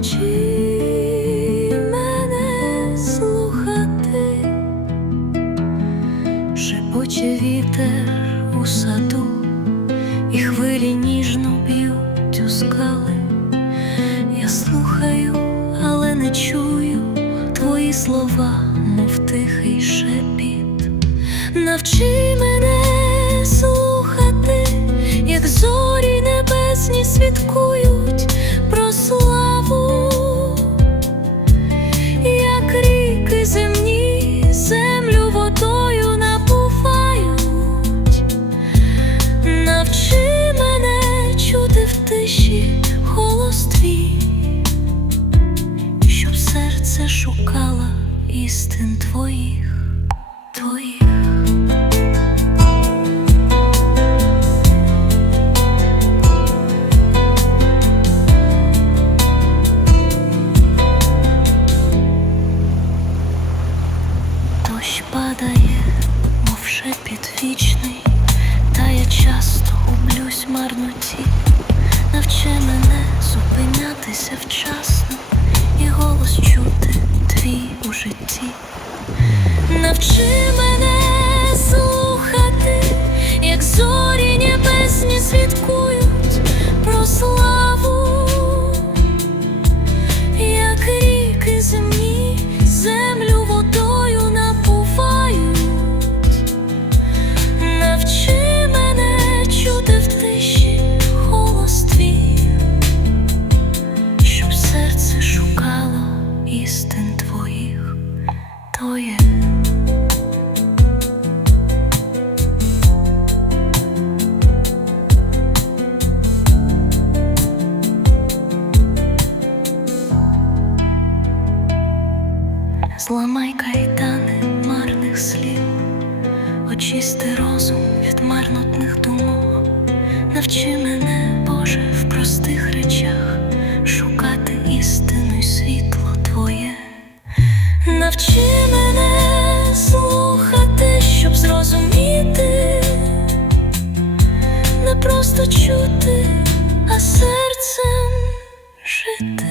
Навчи мене слухати, шепоче вітер у саду, і хвилі ніжно б'ють у скали. Я слухаю, але не чую твої слова, мов тихий шепіт. Навчи мене. Шукало істин твоїх, твоїх. Дощ падає, мов шепіт вічний, та я часто гублюсь марноті. Навчи мене зупинятися вчасно і голос чути твій у житті. Навчи твоє. Зламай кайдани марних слів, очисти розум від марнотних думок, навчи мене, Боже, просто чути, а серцем жити.